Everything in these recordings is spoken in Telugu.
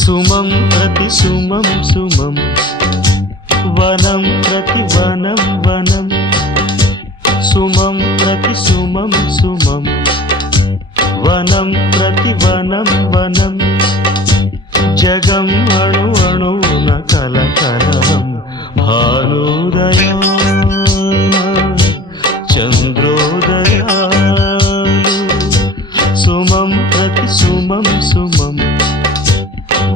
సుమం ప్రతి సుమం సుమం వనం ప్రతి వనం వనం సుమం ప్రతి సుమం సుమం వనం ప్రతి వనం వనం జగం అణు అణువున కలకలం భానుదయాన చంద్రోదయాలు సుమం ప్రతి సుమం సుమం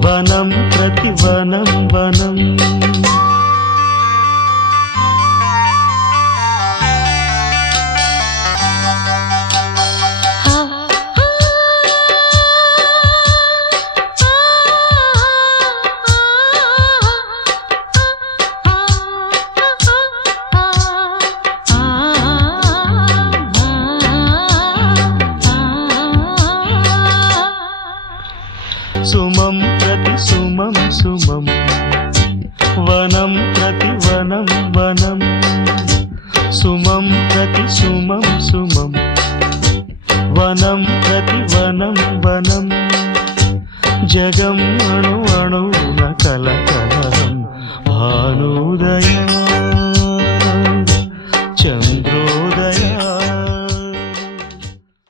వనం ప్రతి వనం వనం సుమం ప్రతి సుమం సుమం వనం ప్రతి వనం వనం సుమం ప్రతి సుమం సుమం వనం ప్రతి వనం వనం జగం అణు అణువున కలకలం భానుదయాన చంద్ర